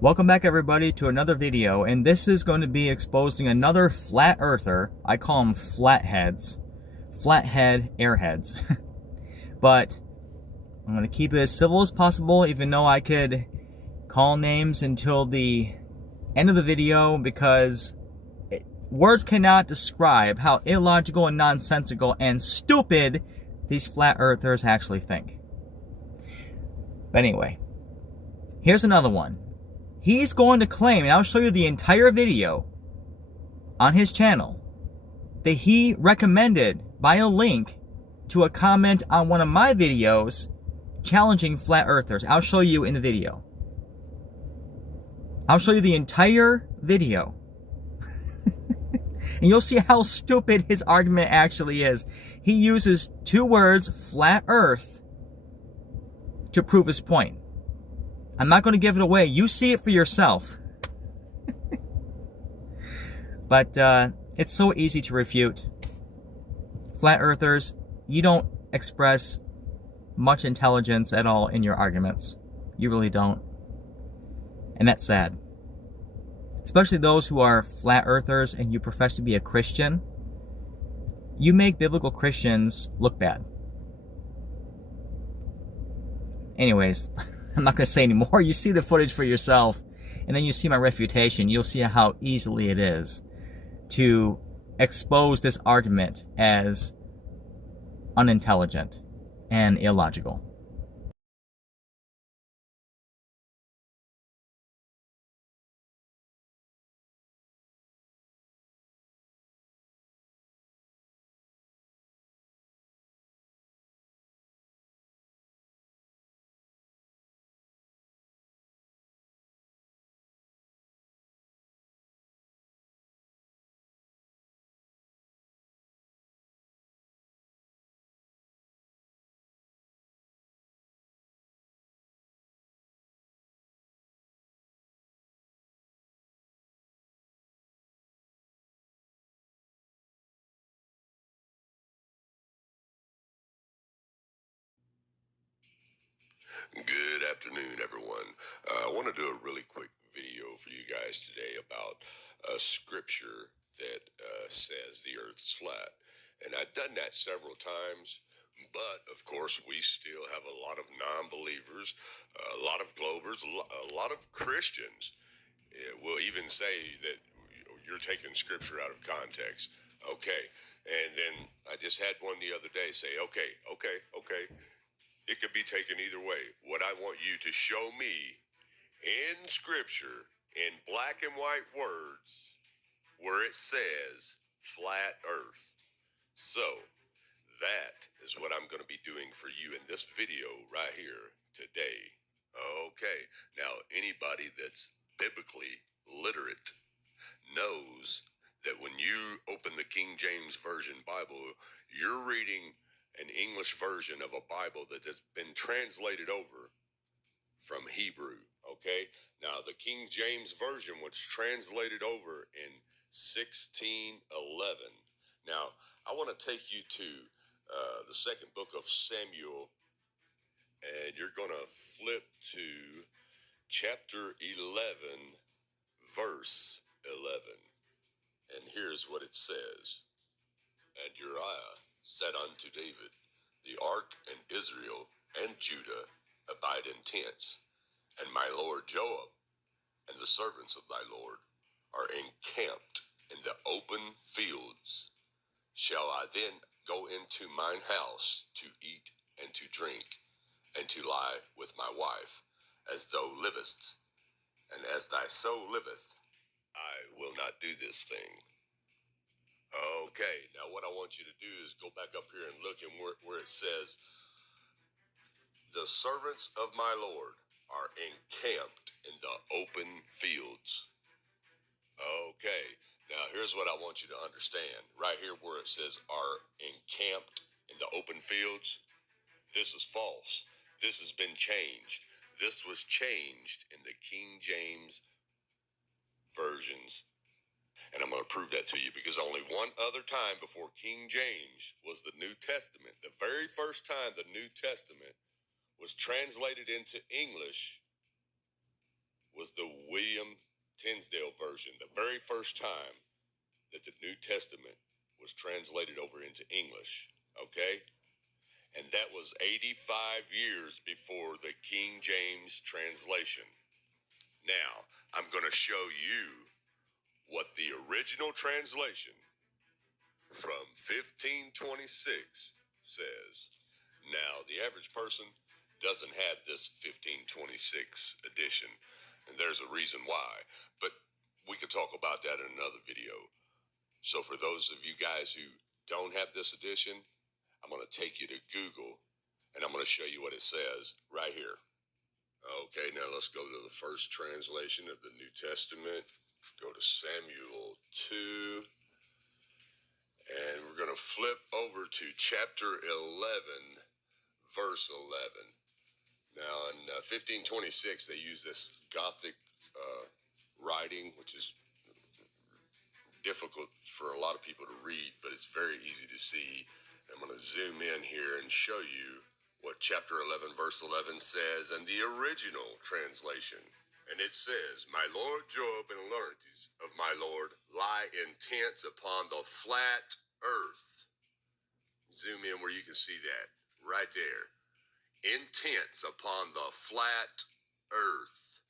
Welcome back everybody to another video, and this is going to be exposing another flat earther. I call them flatheads. Flathead airheads. But I'm going to keep it as civil as possible, even though I could call names until the end of the video, because words cannot describe how illogical and nonsensical and stupid these flat earthers actually think. But anyway, here's another one. He's going to claim, and I'll show you the entire video on his channel, that he recommended by a link to a comment on one of my videos challenging flat earthers. I'll show you in the video. I'll show you the entire video. And you'll see how stupid his argument actually is. He uses two words, flat earth, to prove his point. I'm not going to give it away. You see it for yourself. But it's so easy to refute. Flat earthers, you don't express much intelligence at all in your arguments. You really don't. And that's sad. Especially those who are flat earthers and you profess to be a Christian. You make biblical Christians look bad. Anyways, I'm not going to say anymore. You see the footage for yourself, and then you see my refutation. You'll see how easily it is to expose this argument as unintelligent and illogical. Good afternoon, everyone. I want to do a really quick video for you guys today about a scripture that says the earth is flat. And I've done that several times, but of course we still have a lot of non-believers, a lot of globers, a lot of Christians will even say that you're taking scripture out of context. Okay. And then I just had one the other day say, okay. It could be taken either way. What I want you to show me in Scripture, in black and white words, where it says flat earth. So, that is what I'm going to be doing for you in this video right here today. Okay, now anybody that's biblically literate knows that when you open the King James Version Bible, you're reading an English version of a Bible that has been translated over from Hebrew, okay? Now, the King James Version was translated over in 1611. Now, I want to take you to the second book of Samuel, and you're going to flip to chapter 11, verse 11. And here's what it says. And Uriah said unto David, the ark and Israel and Judah abide in tents, and my lord Joab and the servants of thy lord are encamped in the open fields. Shall I then go into mine house to eat and to drink, and to lie with my wife, as thou livest, and as thy soul liveth? I will not do this thing. Okay, now what I want you to do is go back up here and look and where it says, the servants of my Lord are encamped in the open fields. Okay, now here's what I want you to understand. Right here where it says are encamped in the open fields, this is false. This has been changed. This was changed in the King James versions. And I'm going to prove that to you because only one other time before King James was the New Testament. The very first time the New Testament was translated into English was the William Tyndale version, the very first time that the New Testament was translated over into English, okay? And that was 85 years before the King James translation. Now, I'm going to show you what the original translation from 1526 says. Now, the average person doesn't have this 1526 edition, and there's a reason why, but we could talk about that in another video. So for those of you guys who don't have this edition, I'm going to take you to Google, and I'm going to show you what it says right here. Okay, now let's go to the first translation of the New Testament. Go to Samuel 2, and we're going to flip over to chapter 11, verse 11. Now, in 1526, they use this Gothic writing, which is difficult for a lot of people to read, but it's very easy to see. I'm going to zoom in here and show you what chapter 11, verse 11 says in the original translation. And it says, "My Lord Joab and Laertes of my Lord lie in tents upon the flat earth." Zoom in where you can see that. Right there. In tents upon the flat earth.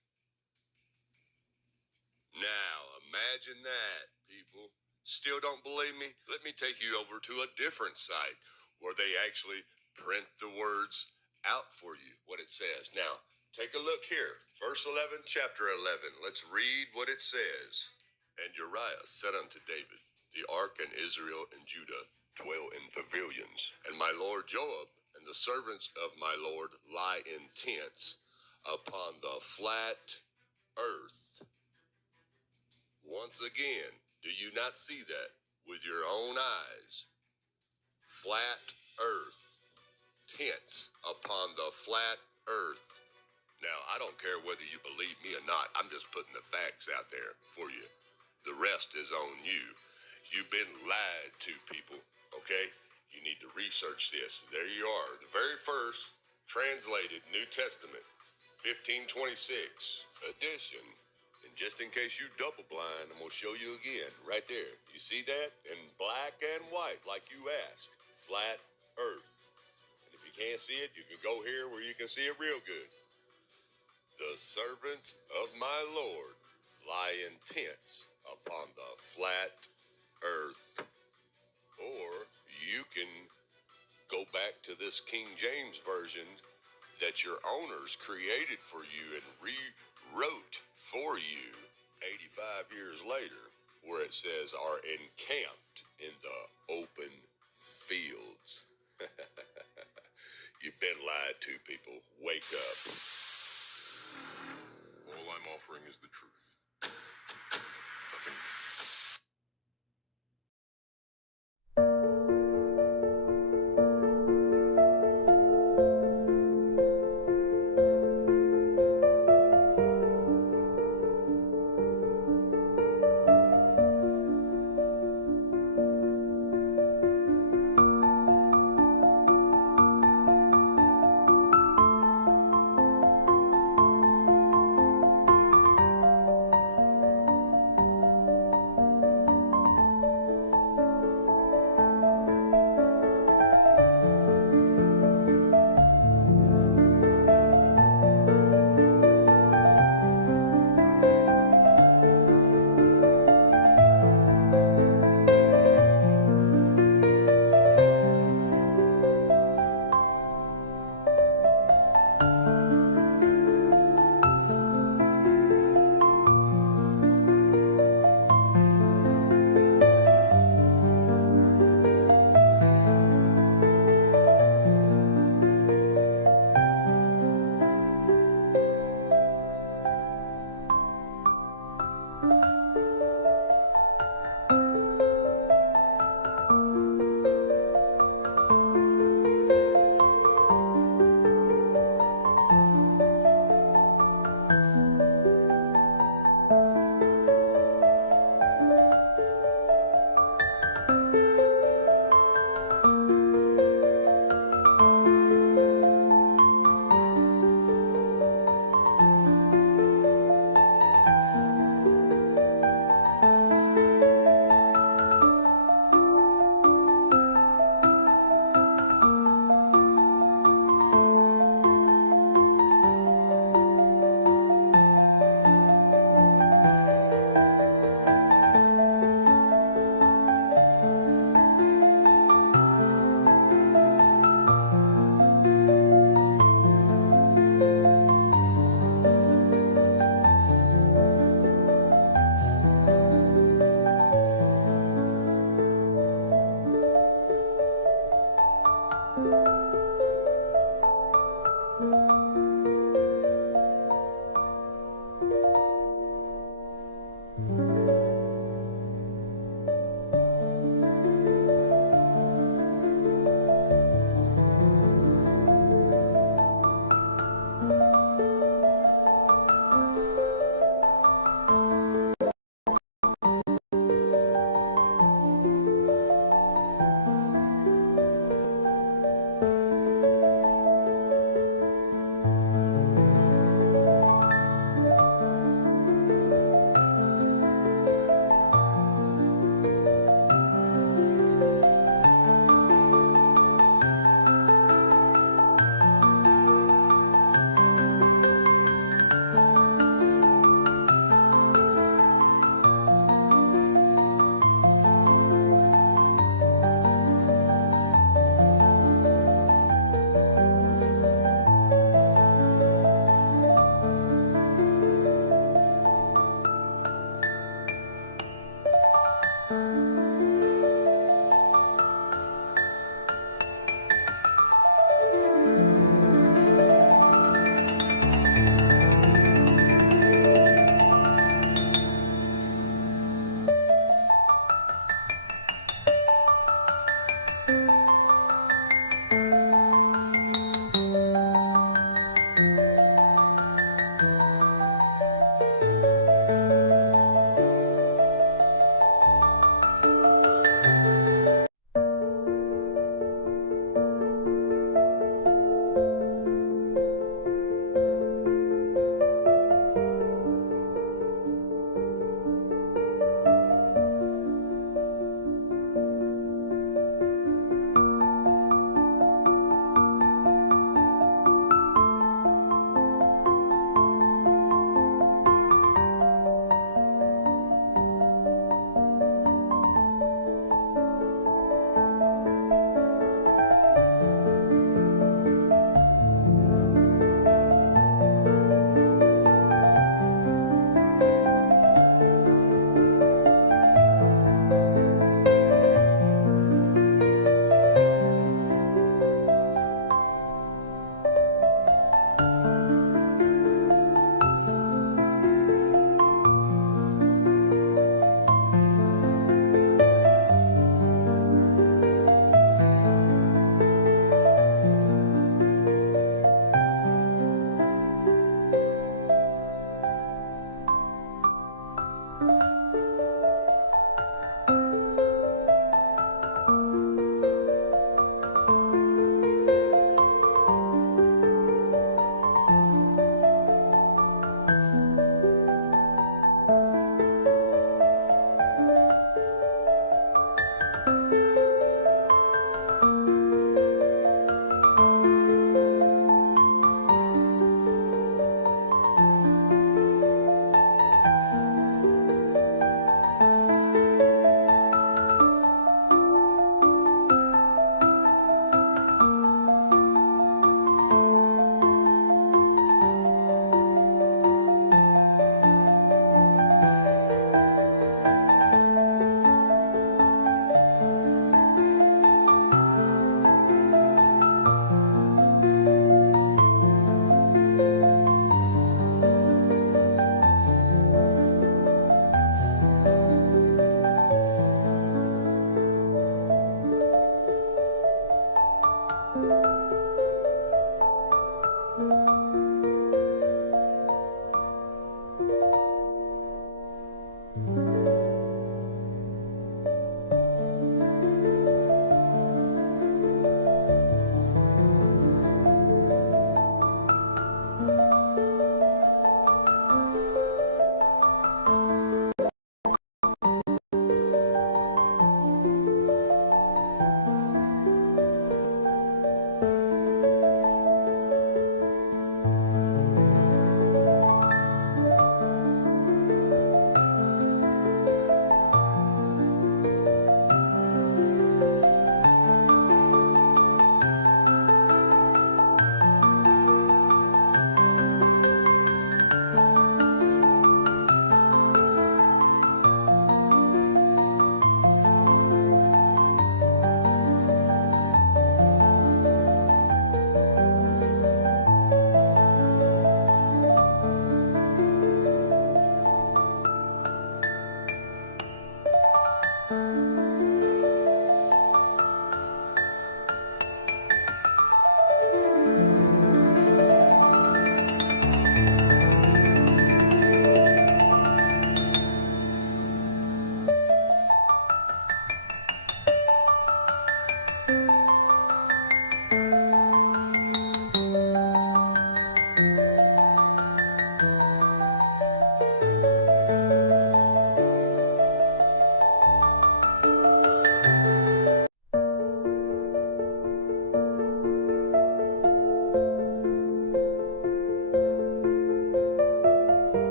Now, imagine that, people. Still don't believe me? Let me take you over to a different site where they actually print the words out for you, what it says. Now, take a look here. Verse 11, chapter 11. Let's read what it says. "And Uriah said unto David, The ark and Israel and Judah dwell in pavilions, and my lord Joab and the servants of my lord lie in tents upon the flat earth." Once again, do you not see that with your own eyes? Flat earth, tents upon the flat earth. Now, I don't care whether you believe me or not. I'm just putting the facts out there for you. The rest is on you. You've been lied to, people, okay? You need to research this. There you are, the very first translated New Testament, 1526 edition. And just in case you double blind, I'm going to show you again, right there. You see that? In black and white, like you asked. Flat earth. And if you can't see it, you can go here where you can see it real good. "The servants of my Lord lie in tents upon the flat earth." Or you can go back to this King James version that your owners created for you and rewrote for you 85 years later, where it says are encamped in the open fields. You've been lied to, people. Wake up. All I'm offering is the truth. Nothing more.